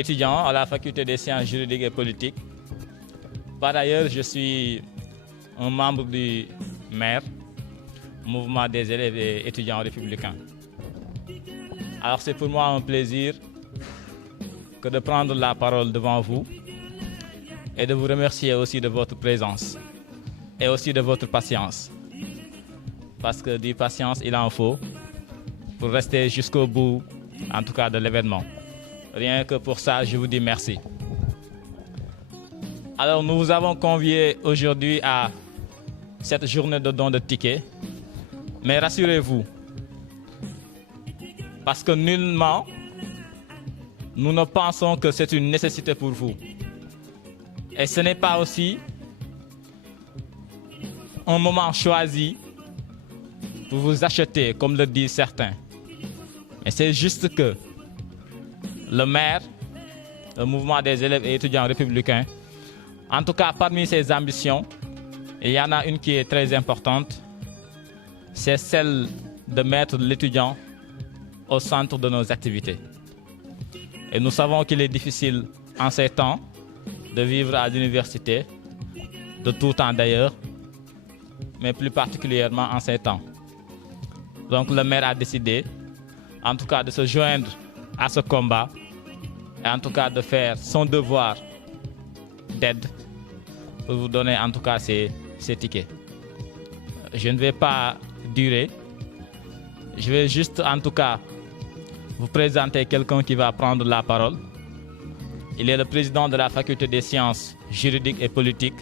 étudiant à la faculté des sciences juridiques et politiques. Par ailleurs, je suis un membre du MAIR, Mouvement des élèves et étudiants républicains. Alors c'est pour moi un plaisir que de prendre la parole devant vous et de vous remercier aussi de votre présence et aussi de votre patience. Parce que de patience, il en faut pour rester jusqu'au bout, en tout cas de l'événement. Rien que pour ça, je vous dis merci. Alors nous vous avons conviés aujourd'hui à cette journée de don de tickets. Mais rassurez-vous, parce que nullement, nous ne pensons que c'est une nécessité pour vous. Et ce n'est pas aussi un moment choisi pour vous acheter, comme le disent certains. Mais c'est juste que le maire, le mouvement des élèves et étudiants républicains, en tout cas parmi ses ambitions, il y en a une qui est très importante, c'est celle de mettre l'étudiant au centre de nos activités. Et nous savons qu'il est difficile en ces temps de vivre à l'université, de tout temps d'ailleurs, mais plus particulièrement en ces temps. Donc le maire a décidé, en tout cas de se joindre à ce combat, et en tout cas de faire son devoir d'aide pour vous donner en tout cas ces tickets. Je ne vais pas durer. Je vais juste en tout cas vous présenter quelqu'un qui va prendre la parole. Il est le président de la faculté des sciences juridiques et politiques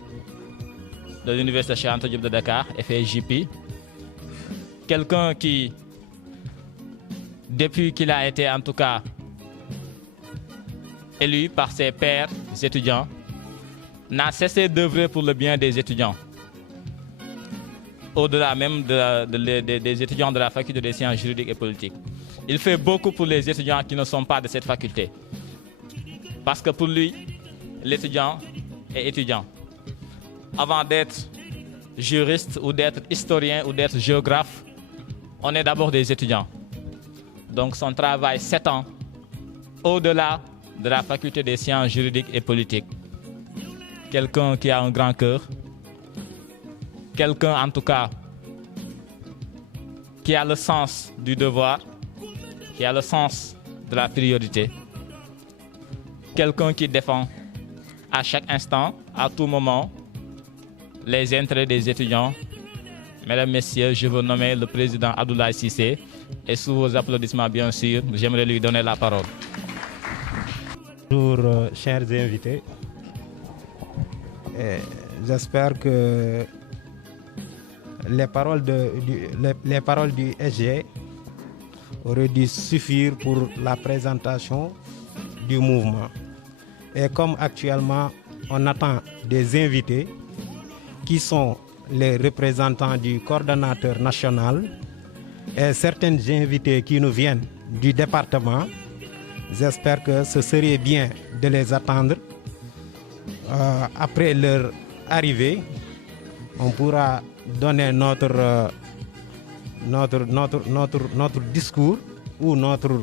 de l'université Cheikh Anta Diop de Dakar, FSJP. Quelqu'un qui, depuis qu'il a été en tout cas élu par ses pairs étudiants, n'a cessé d'œuvrer pour le bien des étudiants. Au-delà même des étudiants de la faculté des sciences juridiques et politiques. Il fait beaucoup pour les étudiants qui ne sont pas de cette faculté. Parce que pour lui, l'étudiant est étudiant. Avant d'être juriste ou d'être historien ou d'être géographe, on est d'abord des étudiants. Donc son travail s'étend au-delà de la faculté des sciences juridiques et politiques. Quelqu'un qui a un grand cœur, quelqu'un en tout cas qui a le sens du devoir, qui a le sens de la priorité, quelqu'un qui défend à chaque instant, à tout moment, les intérêts des étudiants. Mesdames, Messieurs, je veux nommer le président Abdoulaye Cissé et sous vos applaudissements bien sûr, j'aimerais lui donner la parole. Bonjour chers invités. J'espère que les paroles du SG auraient dû suffire pour la présentation du mouvement. Et comme actuellement on attend des invités qui sont les représentants du coordonnateur national et certains invités qui nous viennent du département, j'espère que ce serait bien de les attendre. Après leur arrivée, on pourra donner notre discours ou notre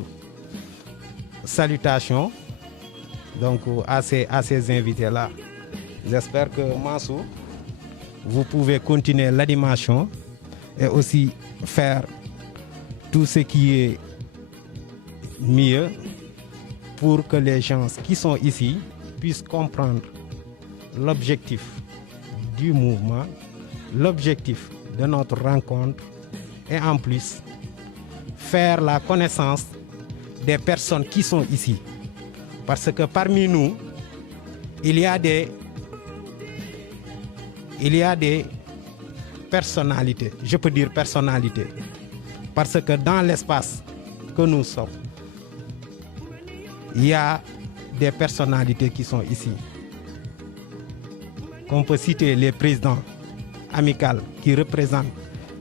salutation donc, à ces invités-là. J'espère que Mansou, vous pouvez continuer l'animation et aussi faire tout ce qui est mieux pour que les gens qui sont ici puissent comprendre l'objectif du mouvement, l'objectif de notre rencontre et en plus faire la connaissance des personnes qui sont ici. Parce que parmi nous, il y a des personnalités, je peux dire personnalités, parce que dans l'espace que nous sommes, il y a des personnalités qui sont ici. On peut citer les présidents amicaux qui représentent,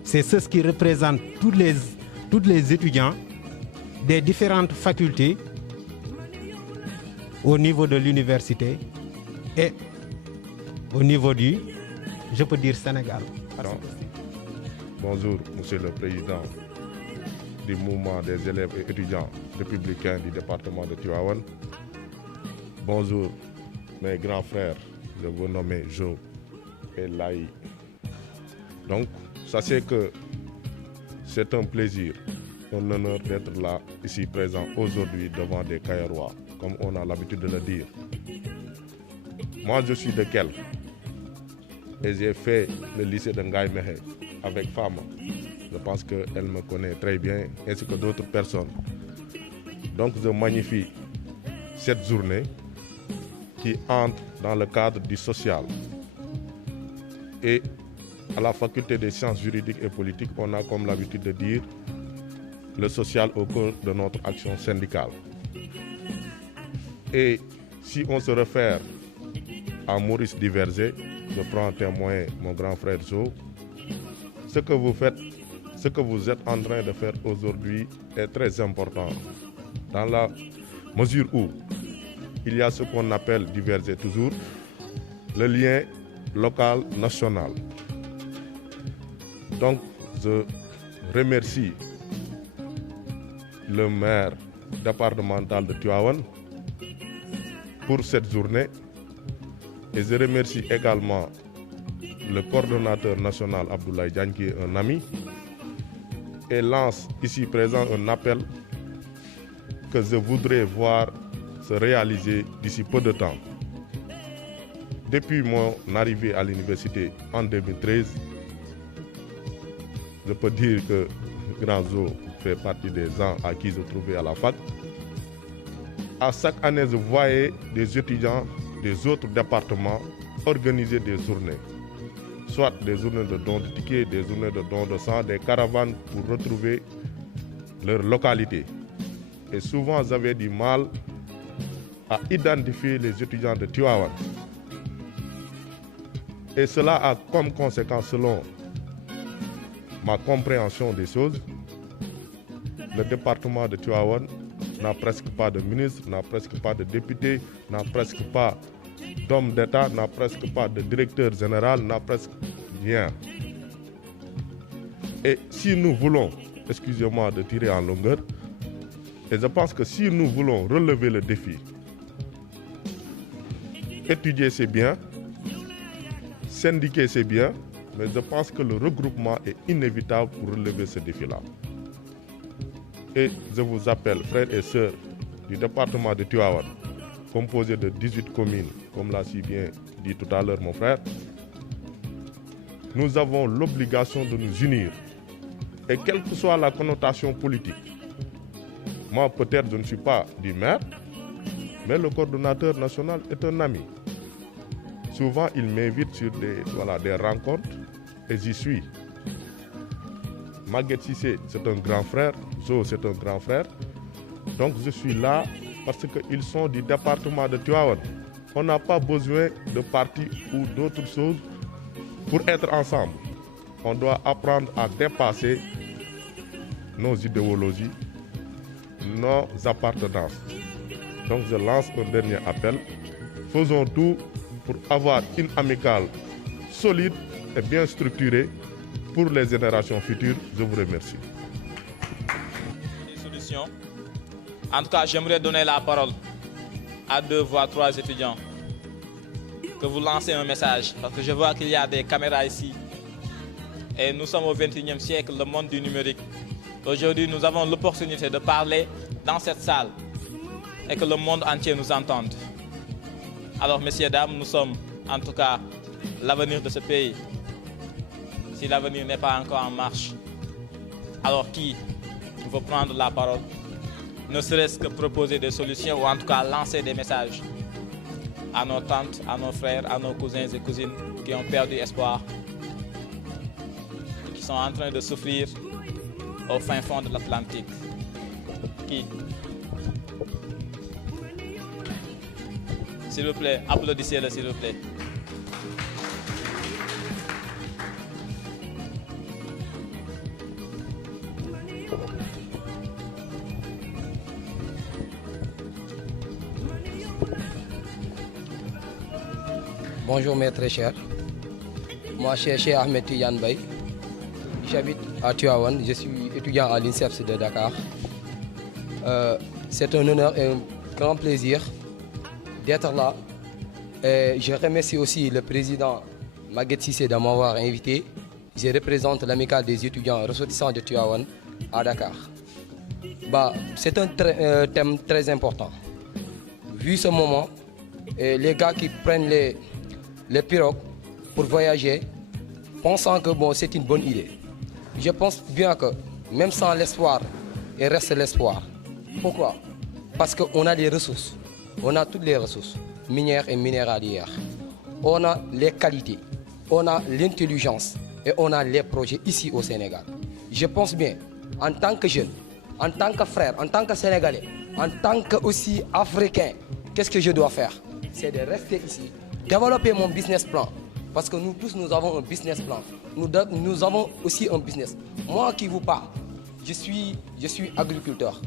c'est ceux qui représentent tous les étudiants des différentes facultés au niveau de l'université et au niveau du, je peux dire Sénégal. Bonjour, Monsieur le Président du mouvement des élèves et étudiants républicains du département de Tivaouane. Bonjour, mes grands frères, je vous nomme Jo et Laï. Donc, sachez que c'est un plaisir, un honneur d'être là, ici présent aujourd'hui devant des Kairois, comme on a l'habitude de le dire. Moi, je suis de Kel et j'ai fait le lycée de Ngaï Mehé avec Fama. Je pense qu'elle me connaît très bien, ainsi que d'autres personnes. Donc, je magnifie cette journée qui entre dans le cadre du social. Et à la faculté des sciences juridiques et politiques, on a comme l'habitude de dire le social au cœur de notre action syndicale. Et si on se réfère à Maurice Divergé, je prends témoin mon grand frère Jo, ce que vous faites, ce que vous êtes en train de faire aujourd'hui est très important, dans la mesure où il y a ce qu'on appelle Divergé toujours, le lien local-national. Donc, je remercie le maire départemental de Tivaouane pour cette journée et je remercie également le coordonnateur national Abdoulaye Diagne qui est un ami et lance ici présent un appel que je voudrais voir se réaliser d'ici peu de temps. Depuis mon arrivée à l'université en 2013, je peux dire que Grand Zo fait partie des gens à qui je trouvais à la fac. À chaque année, je voyais des étudiants des autres départements organiser des journées. Soit des journées de dons de tickets, des journées de dons de sang, des caravanes pour retrouver leur localité. Et souvent, j'avais du mal à identifier les étudiants de Tivaouane. Et cela a comme conséquence, selon ma compréhension des choses, le département de Tivaouane n'a presque pas de ministre, n'a presque pas de député, n'a presque pas d'homme d'État, n'a presque pas de directeur général, n'a presque rien. Et si nous voulons, excusez-moi de tirer en longueur, et je pense que si nous voulons relever le défi, étudier c'est bien, syndiquer c'est bien, mais je pense que le regroupement est inévitable pour relever ce défi-là. Et je vous appelle, frères et sœurs du département de Tivaouane, composé de 18 communes, comme l'a si bien dit tout à l'heure mon frère, nous avons l'obligation de nous unir. Et quelle que soit la connotation politique, moi peut-être je ne suis pas du maire, mais le coordonnateur national est un ami. Souvent il m'invite sur des rencontres et j'y suis. Maguette Cissé, c'est un grand frère, Zo, c'est un grand frère. Donc je suis là parce qu'ils sont du département de Tivaouane. On n'a pas besoin de parti ou d'autres choses pour être ensemble. On doit apprendre à dépasser nos idéologies, nos appartenances. Donc je lance un dernier appel. Faisons tout pour avoir une amicale solide et bien structurée pour les générations futures. Je vous remercie. Des solutions. En tout cas, j'aimerais donner la parole à 2 voire 3 étudiants. Que vous lancez un message, parce que je vois qu'il y a des caméras ici. Et nous sommes au XXIe siècle, le monde du numérique. Aujourd'hui, nous avons l'opportunité de parler dans cette salle et que le monde entier nous entende. Alors, messieurs, dames, nous sommes en tout cas l'avenir de ce pays. Si l'avenir n'est pas encore en marche, alors qui veut prendre la parole, ne serait-ce que proposer des solutions ou en tout cas lancer des messages à nos tantes, à nos frères, à nos cousins et cousines qui ont perdu espoir, qui sont en train de souffrir au fin fond de l'Atlantique. Qui? S'il vous plaît, applaudissez-le, s'il vous plaît. Bonjour mes très chers. Moi c'est Cheikh Ahmed Tidiane Baye. J'habite à Tivaouane, je suis étudiant à l'INSEPS de Dakar. C'est un honneur et un grand plaisir d'être là. Et je remercie aussi le président Maguette Cissé de m'avoir invité. Je représente l'amicale des étudiants ressortissants de Tivaouane à Dakar. C'est un thème très important. Vu ce moment, les gars qui prennent les pirogues pour voyager, pensant que c'est une bonne idée. Je pense bien que même sans l'espoir, il reste l'espoir. Pourquoi? Parce qu'on a les ressources. On a toutes les ressources, minières et minéralières. On a les qualités, on a l'intelligence et on a les projets ici au Sénégal. Je pense bien, en tant que jeune, en tant que frère, en tant que Sénégalais, en tant que aussi Africain, qu'est-ce que je dois faire? C'est de rester ici, développer mon business plan. Parce que nous tous, nous avons un business plan. Nous avons aussi un business. Moi qui vous parle, je suis agriculteur.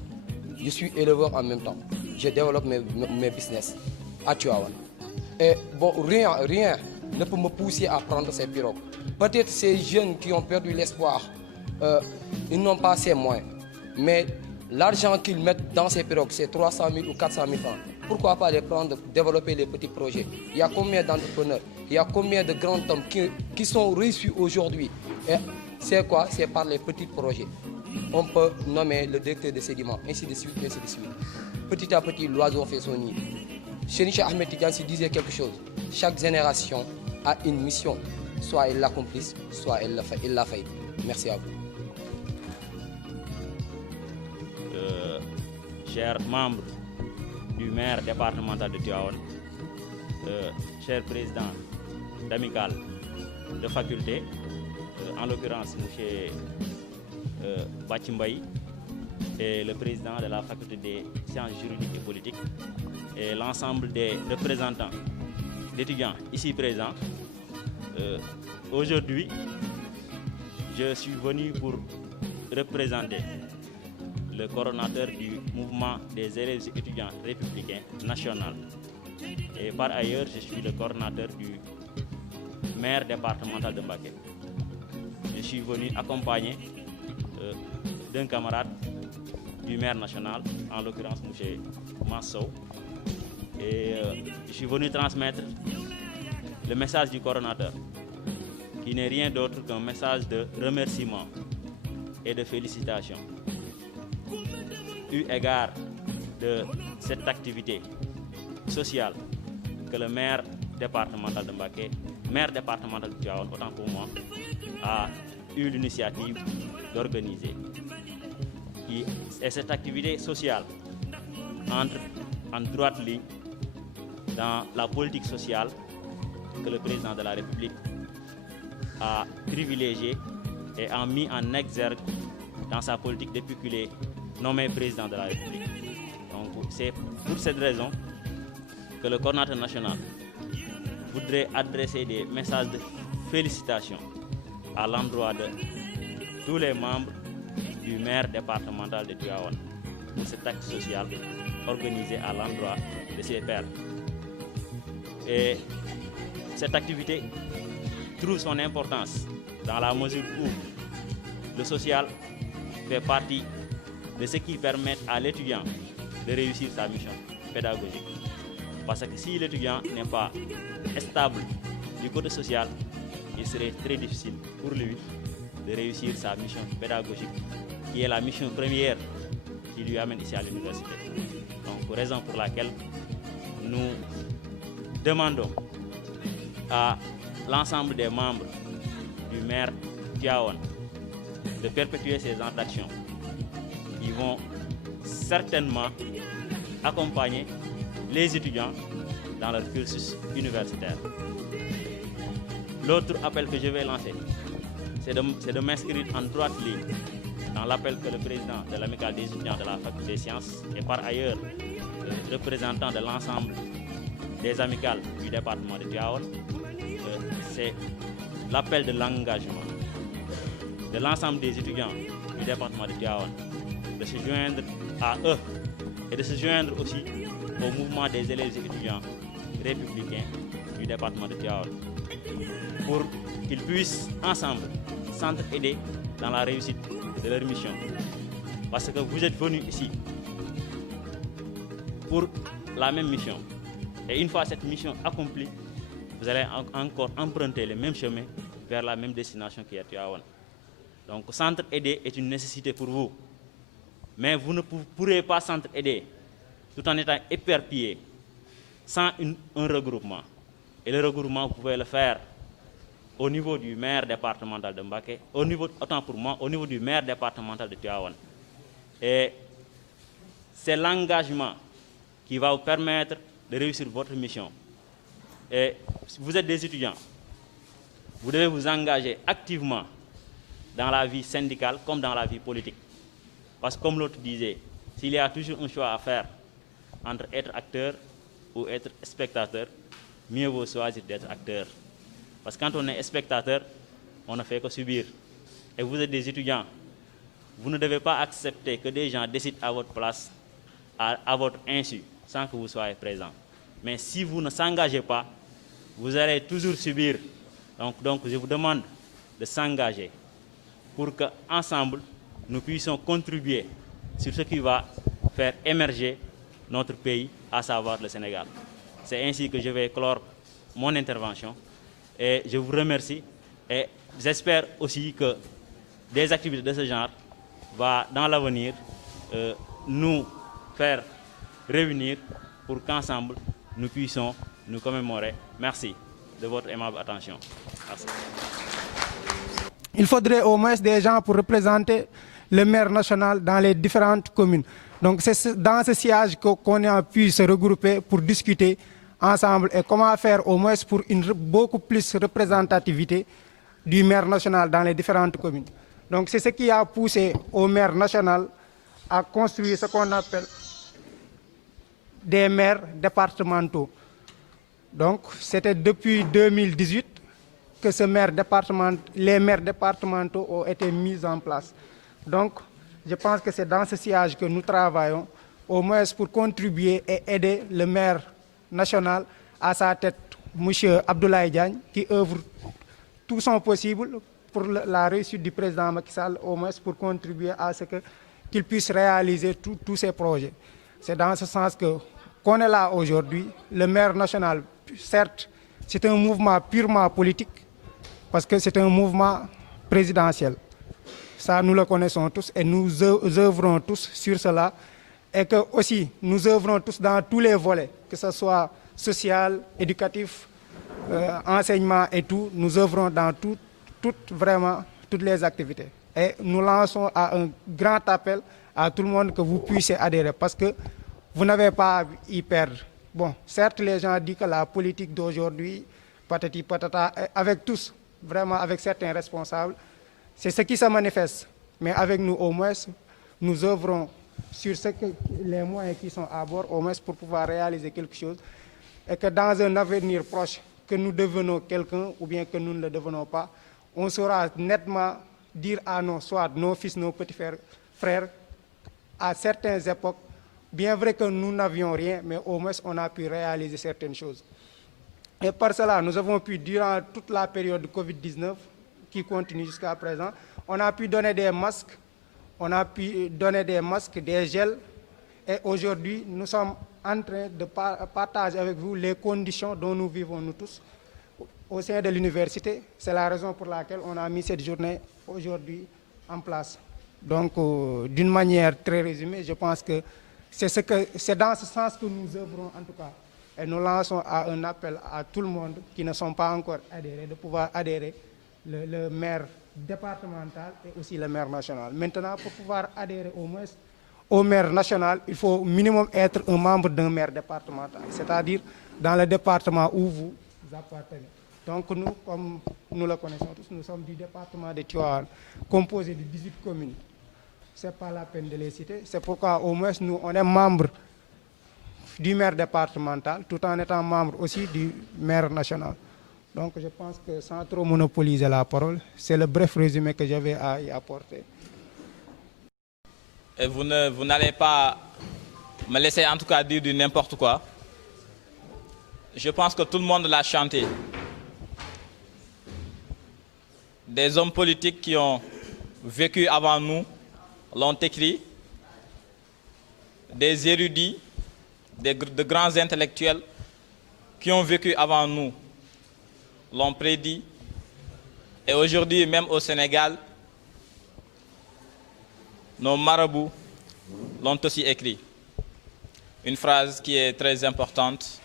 Je suis éleveur en même temps. Je développe mes business à Tivaouane. Et rien ne peut me pousser à prendre ces pirogues. Peut-être ces jeunes qui ont perdu l'espoir, ils n'ont pas ces moyens. Mais l'argent qu'ils mettent dans ces pirogues, c'est 300 000 ou 400 000 francs. Pourquoi pas les prendre, développer les petits projets? Il y a combien d'entrepreneurs, il y a combien de grands hommes qui sont réussis aujourd'hui? Et c'est quoi? C'est par les petits projets. On peut nommer le directeur de sédiments, ainsi de suite, ainsi de suite. Petit à petit, l'oiseau fait son nid. Cheikh Ahmed Tidiane disait quelque chose. Chaque génération a une mission. Soit elle l'accomplisse, soit elle l'a fait. Merci à vous. Chers membres du maire départemental de Tivaouane, cher président d'amicale de faculté, en l'occurrence M. Bachimbaï, et le président de la faculté des sciences juridiques et politiques, et l'ensemble des représentants d'étudiants ici présents. Aujourd'hui, je suis venu pour représenter le coordonnateur du mouvement des élèves et étudiants républicains national. Et par ailleurs, je suis le coordonnateur du maire départemental de Mbacké. Je suis venu accompagné d'un camarade du maire national, en l'occurrence M. Massou. Et je suis venu transmettre le message du coordonnateur, qui n'est rien d'autre qu'un message de remerciement et de félicitations. Eu égard de cette activité sociale que le maire départemental de Mbacké, maire départemental de Tivaouane, autant pour moi, a eu l'initiative d'organiser. Et cette activité sociale entre en droite ligne dans la politique sociale que le président de la République a privilégiée et a mis en exergue dans sa politique depuis qu'il est nommé président de la République. Donc c'est pour cette raison que le coordonnateur national voudrait adresser des messages de félicitations à l'endroit de tous les membres du maire départemental de Tivaouane pour cet acte social organisé à l'endroit de ses pairs. Et cette activité trouve son importance dans la mesure où le social fait partie de ce qui permet à l'étudiant de réussir sa mission pédagogique. Parce que si l'étudiant n'est pas stable du côté social, il serait très difficile pour lui de réussir sa mission pédagogique, qui est la mission première qui lui amène ici à l'université. Donc, raison pour laquelle nous demandons à l'ensemble des membres du maire Tivaouane de perpétuer ces actions. Ils vont certainement accompagner les étudiants dans leur cursus universitaire. L'autre appel que je vais lancer, c'est de m'inscrire en droite ligne dans l'appel que le président de l'amicale des étudiants de la faculté des sciences et par ailleurs le représentant de l'ensemble des amicales du département de Tivaouane, c'est l'appel de l'engagement de l'ensemble des étudiants du département de Tivaouane, de se joindre à eux et de se joindre aussi au mouvement des élèves et étudiants républicains du département de Tivaouane pour qu'ils puissent ensemble s'entraider dans la réussite de leur mission. Parce que vous êtes venus ici pour la même mission, Et une fois cette mission accomplie, vous allez encore emprunter le même chemin vers la même destination qui est Tivaouane. Donc, s'entraider est une nécessité pour vous. Mais vous ne pourrez pas s'entraider tout en étant éparpillé sans un regroupement. Et le regroupement, vous pouvez le faire au niveau du maire départemental de Mbacké, autant pour moi, au niveau du maire départemental de Tivaouane. Et c'est l'engagement qui va vous permettre de réussir votre mission. Et si vous êtes des étudiants, vous devez vous engager activement dans la vie syndicale comme dans la vie politique. Parce que comme l'autre disait, s'il y a toujours un choix à faire entre être acteur ou être spectateur, mieux vaut choisir d'être acteur. Parce que quand on est spectateur, on ne fait que subir. Et vous êtes des étudiants. Vous ne devez pas accepter que des gens décident à votre place, à votre insu, sans que vous soyez présent. Mais si vous ne s'engagez pas, vous allez toujours subir. Donc je vous demande de s'engager pour qu'ensemble, nous puissions contribuer sur ce qui va faire émerger notre pays, à savoir le Sénégal. C'est ainsi que je vais clore mon intervention. Et je vous remercie. Et j'espère aussi que des activités de ce genre vont, dans l'avenir, nous faire réunir pour qu'ensemble, nous puissions nous commémorer. Merci de votre aimable attention. Merci. Il faudrait au moins des gens pour représenter le maire national dans les différentes communes. Donc c'est dans ce siège qu'on a pu se regrouper pour discuter ensemble et comment faire au moins pour une beaucoup plus représentativité du maire national dans les différentes communes. Donc c'est ce qui a poussé au maire national à construire ce qu'on appelle des maires départementaux. Donc c'était depuis 2018 que les maires départementaux ont été mis en place. Donc je pense que c'est dans ce siège que nous travaillons, au moins pour contribuer et aider le maire national à sa tête, M. Abdoulaye Diagne, qui œuvre tout son possible pour la réussite du président Macky Sall, au moins pour contribuer à ce qu'il puisse réaliser tous ses projets. C'est dans ce sens qu'on est là aujourd'hui. Le maire national, certes, c'est un mouvement purement politique, parce que c'est un mouvement présidentiel. Ça, nous le connaissons tous et nous œuvrons tous sur cela. Et que aussi, nous œuvrons tous dans tous les volets, que ce soit social, éducatif, enseignement et tout. Nous œuvrons dans toutes les activités. Et nous lançons un grand appel à tout le monde que vous puissiez adhérer parce que vous n'avez pas à y perdre. Bon, certes, les gens disent que la politique d'aujourd'hui, patati patata, avec tous, vraiment avec certains responsables, c'est ce qui se manifeste. Mais avec nous, au moins, nous œuvrons sur les moyens qui sont à bord, au moins pour pouvoir réaliser quelque chose. Et que dans un avenir proche, que nous devenons quelqu'un ou bien que nous ne le devenons pas, on saura nettement dire à nos fils, nos petits frères, à certaines époques, bien vrai que nous n'avions rien, mais au moins on a pu réaliser certaines choses. Et par cela, nous avons pu, durant toute la période de Covid-19, qui continue jusqu'à présent, on a pu donner des masques, des gels, et aujourd'hui, nous sommes en train de partager avec vous les conditions dont nous vivons, nous tous, au sein de l'université. C'est la raison pour laquelle on a mis cette journée aujourd'hui en place. Donc, d'une manière très résumée, je pense que c'est dans ce sens que nous œuvrons en tout cas. Et nous lançons un appel à tout le monde qui ne sont pas encore adhérés, de pouvoir adhérer, le maire départemental et aussi le maire national. Maintenant, pour pouvoir adhérer au moins au maire national, il faut au minimum être un membre d'un maire départemental, c'est-à-dire dans le département où vous appartenez. Donc nous, comme nous le connaissons tous, nous sommes du département de Tivaouane, composé de 18 communes. Ce n'est pas la peine de les citer. C'est pourquoi au moins nous, on est membre du maire départemental, tout en étant membre aussi du maire national. Donc je pense que sans trop monopoliser la parole, c'est le bref résumé que j'avais à y apporter. Et vous n'allez pas me laisser en tout cas dire du n'importe quoi. Je pense que tout le monde l'a chanté. Des hommes politiques qui ont vécu avant nous l'ont écrit. Des érudits, de grands intellectuels qui ont vécu avant nous l'ont prédit. Et aujourd'hui, même au Sénégal, nos marabouts l'ont aussi écrit. Une phrase qui est très importante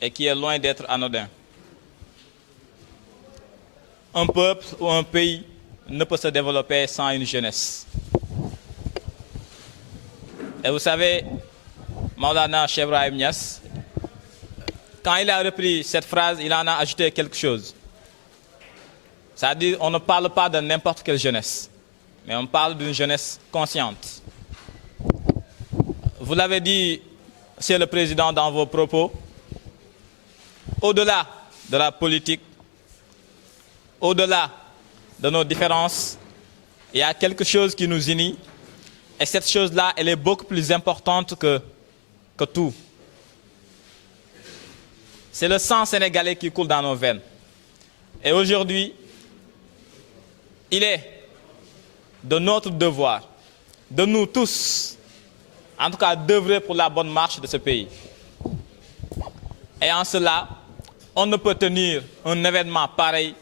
et qui est loin d'être anodin. Un peuple ou un pays ne peut se développer sans une jeunesse. Et vous savez, Maulana Cheikh Ibrahim Niass, quand il a repris cette phrase, il en a ajouté quelque chose. C'est-à-dire, on ne parle pas de n'importe quelle jeunesse, mais on parle d'une jeunesse consciente. Vous l'avez dit, Monsieur le Président, dans vos propos, au-delà de la politique, au-delà de nos différences, il y a quelque chose qui nous unit. Et cette chose-là, elle est beaucoup plus importante que tout. C'est le sang sénégalais qui coule dans nos veines. Et aujourd'hui, il est de notre devoir, de nous tous, en tout cas d'œuvrer pour la bonne marche de ce pays. Et en cela, on ne peut tenir un événement pareil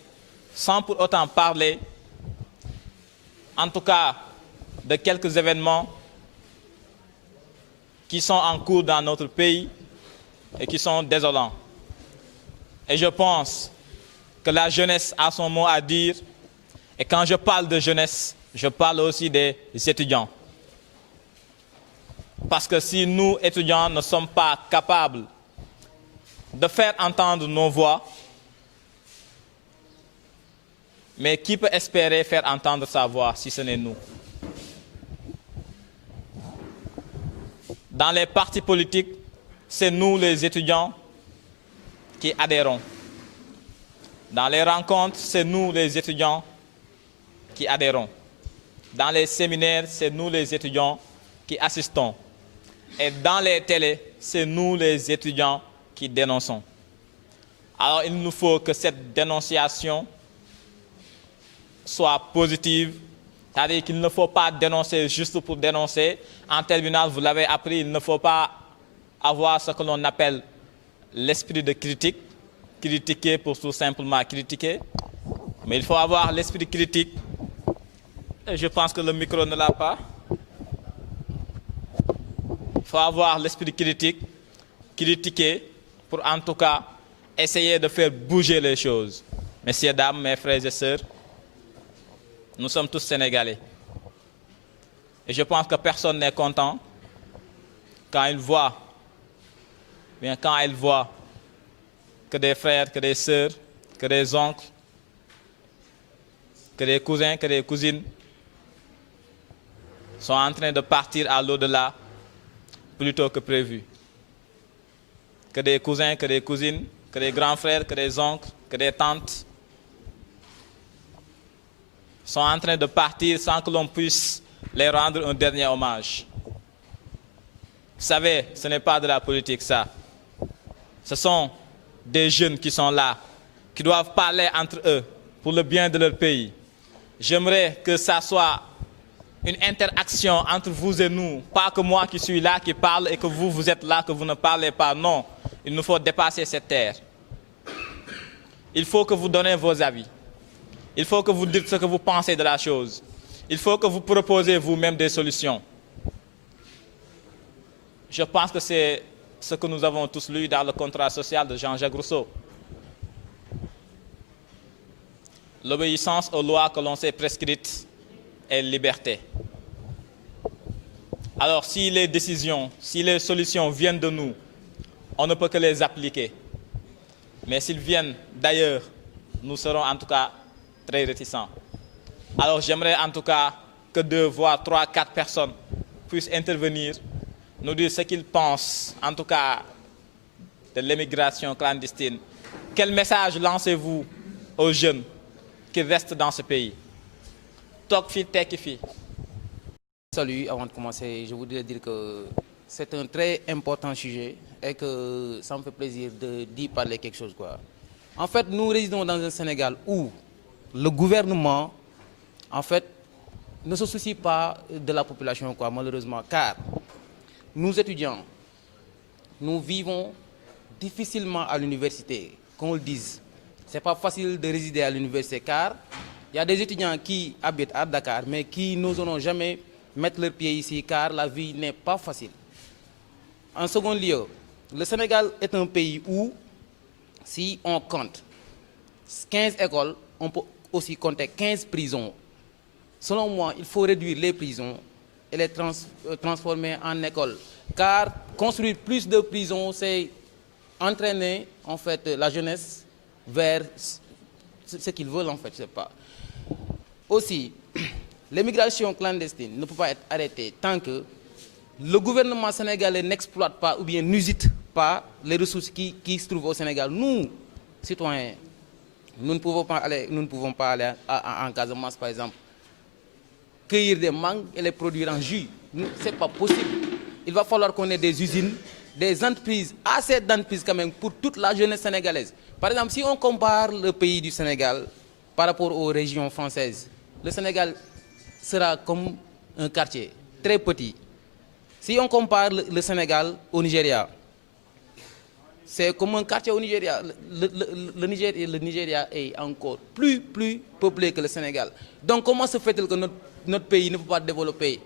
sans pour autant parler, en tout cas, de quelques événements qui sont en cours dans notre pays et qui sont désolants. Et je pense que la jeunesse a son mot à dire. Et quand je parle de jeunesse, je parle aussi des étudiants. Parce que si nous, étudiants, ne sommes pas capables de faire entendre nos voix, mais qui peut espérer faire entendre sa voix si ce n'est nous? Dans les partis politiques, c'est nous les étudiants qui adhérons. Dans les rencontres, c'est nous les étudiants qui adhérons. Dans les séminaires, c'est nous les étudiants qui assistons. Et dans les télés, c'est nous les étudiants qui dénonçons. Alors il nous faut que cette dénonciation soit positive. C'est-à-dire qu'il ne faut pas dénoncer juste pour dénoncer. En terminale, vous l'avez appris, il ne faut pas avoir ce que l'on appelle l'esprit de critique. Critiquer pour tout simplement critiquer. Mais il faut avoir l'esprit critique. Et je pense que le micro ne l'a pas. Il faut avoir l'esprit critique, critiquer pour en tout cas essayer de faire bouger les choses. Messieurs, dames, mes frères et sœurs, nous sommes tous Sénégalais. Et je pense que personne n'est content quand il voit, bien quand elle voit que des frères, que des sœurs, que des oncles, que des cousins, que des cousines sont en train de partir à l'au-delà plus tôt que prévu. Que des cousins, que des cousines, que des grands frères, que des oncles, que des tantes sont en train de partir sans que l'on puisse les rendre un dernier hommage. Vous savez, ce n'est pas de la politique, ça. Ce sont des jeunes qui sont là, qui doivent parler entre eux pour le bien de leur pays. J'aimerais que ça soit une interaction entre vous et nous, pas que moi qui suis là, qui parle, et que vous, vous êtes là, que vous ne parlez pas. Non, il nous faut dépasser cette terre. Il faut que vous donnez vos avis. Il faut que vous dites ce que vous pensez de la chose. Il faut que vous proposez vous-même des solutions. Je pense que c'est ce que nous avons tous lu dans le contrat social de Jean-Jacques Rousseau. L'obéissance aux lois que l'on s'est prescrites est liberté. Alors, si les décisions, si les solutions viennent de nous, on ne peut que les appliquer. Mais s'ils viennent d'ailleurs, nous serons en tout cas très réticents. Alors, j'aimerais en tout cas que 2, voire 3, 4 personnes puissent intervenir, nous dire ce qu'ils pensent, en tout cas, de l'immigration clandestine. Quel message lancez-vous aux jeunes qui restent dans ce pays? Tokfi, Tekifi. Salut, avant de commencer, je voudrais dire que c'est un très important sujet et que ça me fait plaisir d'y parler quelque chose, quoi. En fait, nous résidons dans un Sénégal où le gouvernement, en fait, ne se soucie pas de la population, quoi, malheureusement, car nous étudiants, nous vivons difficilement à l'université, qu'on le dise. Ce n'est pas facile de résider à l'université car il y a des étudiants qui habitent à Dakar mais qui n'oseront jamais mettre leurs pieds ici car la vie n'est pas facile. En second lieu, le Sénégal est un pays où, si on compte 15 écoles, on peut aussi compter 15 prisons. Selon moi, il faut réduire les prisons et les transformer en écoles. Car construire plus de prisons, c'est entraîner en fait la jeunesse vers ce qu'ils veulent en fait, je sais pas. Aussi, l'immigration clandestine ne peut pas être arrêtée tant que le gouvernement sénégalais n'exploite pas ou bien n'usite pas les ressources qui se trouvent au Sénégal. Nous, citoyens, nous ne pouvons pas aller en Casamance, par exemple, cueillir des mangues et les produire en jus. Ce n'est pas possible. Il va falloir qu'on ait des usines, des entreprises, assez d'entreprises quand même pour toute la jeunesse sénégalaise. Par exemple, si on compare le pays du Sénégal par rapport aux régions françaises, le Sénégal sera comme un quartier très petit. Si on compare le Sénégal au Nigeria, c'est comme un quartier au Nigeria. Le Nigeria est encore plus peuplé que le Sénégal. Donc comment se fait-il que notre pays ne peut pas développer?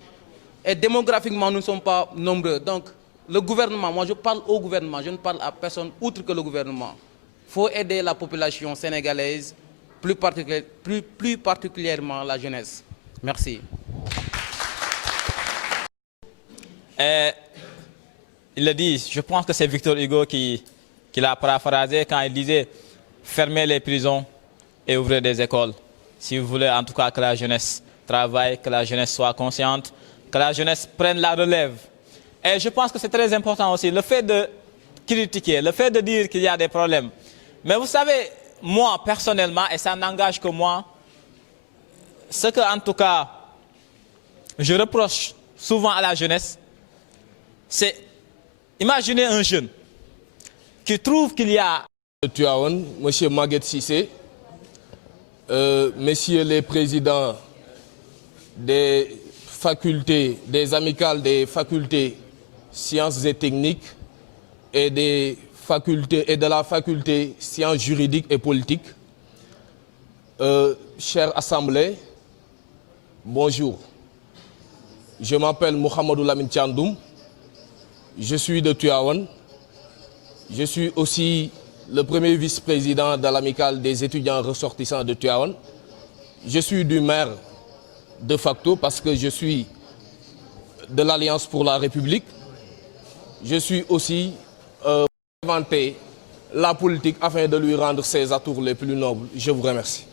Et démographiquement, nous ne sommes pas nombreux. Donc le gouvernement, moi je parle au gouvernement, je ne parle à personne outre que le gouvernement. Il faut aider la population sénégalaise, plus particulièrement la jeunesse. Merci. Il le dit, je pense que c'est Victor Hugo qui l'a paraphrasé quand il disait « Fermez les prisons et ouvrez des écoles ». Si vous voulez en tout cas que la jeunesse travaille, que la jeunesse soit consciente, que la jeunesse prenne la relève. Et je pense que c'est très important aussi, le fait de critiquer, le fait de dire qu'il y a des problèmes. Mais vous savez, moi personnellement, et ça n'engage que moi, ce que en tout cas je reproche souvent à la jeunesse, c'est imaginez un jeune qui trouve qu'il y a... Tuaon, M. Maguette Cissé, messieurs les présidents des facultés, des amicales des facultés sciences et techniques et des facultés et de la faculté sciences juridiques et politiques, chère assemblée, bonjour. Je m'appelle Mohamedou Lamine Thiandoum. Je suis de Tuaon. Je suis aussi le premier vice-président de l'amicale des étudiants ressortissants de Tuaon. Je suis du maire de facto parce que je suis de l'Alliance pour la République. Je suis aussi inventé la politique afin de lui rendre ses atours les plus nobles. Je vous remercie.